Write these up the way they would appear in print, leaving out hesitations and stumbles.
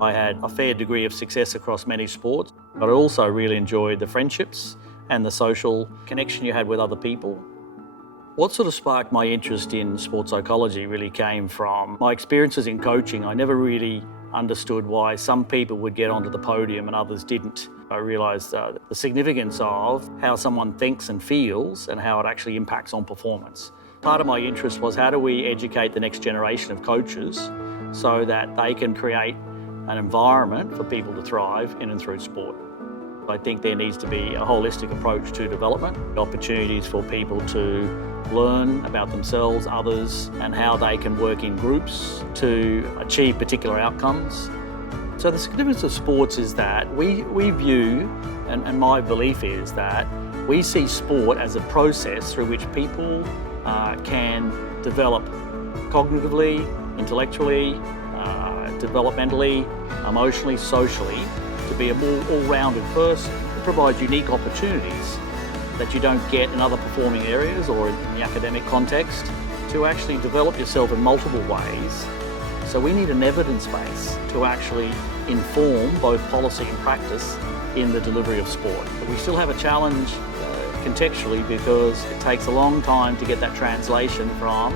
I had a fair degree of success across many sports, but I also really enjoyed the friendships and the social connection you had with other people. What sort of sparked my interest in sports psychology really came from my experiences in coaching. I never really understood why some people would get onto the podium and others didn't. I realised the significance of how someone thinks and feels and how it actually impacts on performance. Part of my interest was how do we educate the next generation of coaches so that they can create an environment for people to thrive in and through sport. I think there needs to be a holistic approach to development, opportunities for people to learn about themselves, others, and how they can work in groups to achieve particular outcomes. So the significance of sports is that we view, and my belief is that we see sport as a process through which people can develop cognitively, intellectually, developmentally, emotionally, socially, to be a more all-rounded person. It provides unique opportunities that you don't get in other performing areas or in the academic context to actually develop yourself in multiple ways. So we need an evidence base to actually inform both policy and practice in the delivery of sport. But we still have a challenge contextually because it takes a long time to get that translation from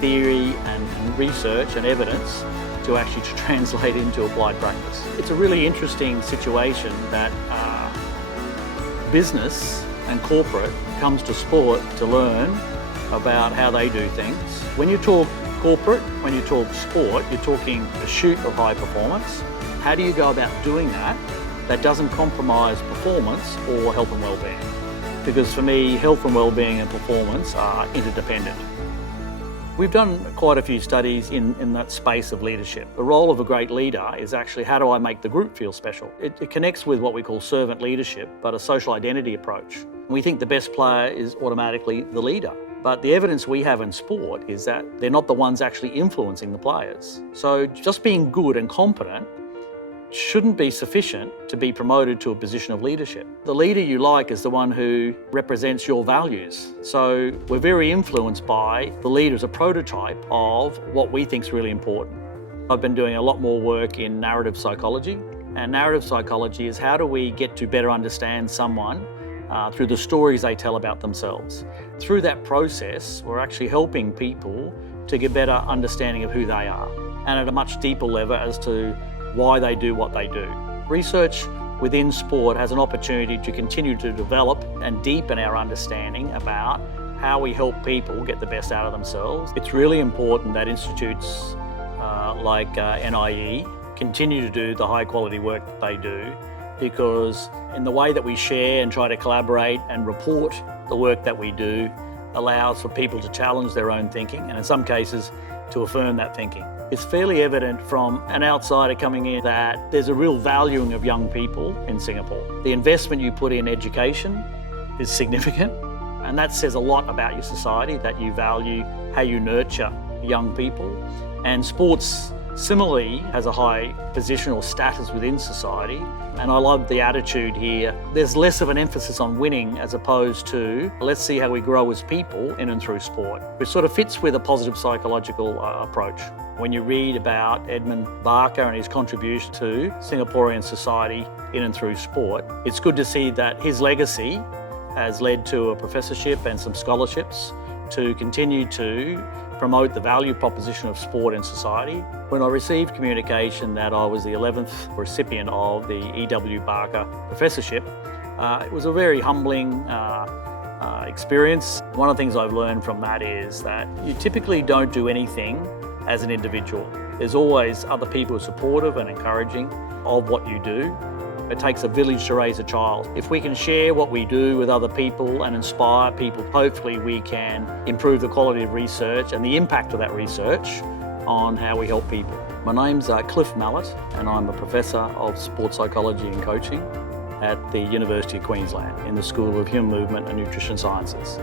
theory and research and evidence to actually translate into applied practice. It's a really interesting situation that business and corporate comes to sport to learn about how they do things. When you talk corporate, when you talk sport, you're talking pursuit of high performance. How do you go about doing that that doesn't compromise performance or health and well-being? Because for me, health and well-being and performance are interdependent. We've done quite a few studies in that space of leadership. The role of a great leader is actually how do I make the group feel special? It connects with what we call servant leadership, but a social identity approach. We think the best player is automatically the leader. But the evidence we have in sport is that they're not the ones actually influencing the players. So just being good and competent shouldn't be sufficient to be promoted to a position of leadership. The leader you like is the one who represents your values. So we're very influenced by the leader as a prototype of what we think is really important. I've been doing a lot more work in narrative psychology, and narrative psychology is how do we get to better understand someone through the stories they tell about themselves. Through that process, we're actually helping people to get better understanding of who they are, and at a much deeper level as to why they do what they do. Research within sport has an opportunity to continue to develop and deepen our understanding about how we help people get the best out of themselves. It's really important that institutes like NIE continue to do the high quality work that they do, because in the way that we share and try to collaborate and report the work that we do allows for people to challenge their own thinking, and in some cases to affirm that thinking. It's fairly evident from an outsider coming in that there's a real valuing of young people in Singapore. The investment you put in education is significant, and that says a lot about your society, that you value how you nurture young people. And sports similarly has a high position or status within society, and I love the attitude here. There's less of an emphasis on winning as opposed to let's see how we grow as people in and through sport, which sort of fits with a positive psychological approach. When you read about Edmund Barker and his contribution to Singaporean society in and through sport, it's good to see that his legacy has led to a professorship and some scholarships to continue to promote the value proposition of sport in society. When I received communication that I was the 11th recipient of the E.W. Barker Professorship, it was a very humbling experience. One of the things I've learned from that is that you typically don't do anything as an individual. There's always other people who are supportive and encouraging of what you do. It takes a village to raise a child. If we can share what we do with other people and inspire people, hopefully we can improve the quality of research and the impact of that research on how we help people. My name's Cliff Mallett, and I'm a Professor of Sports Psychology and Coaching at the University of Queensland in the School of Human Movement and Nutrition Sciences.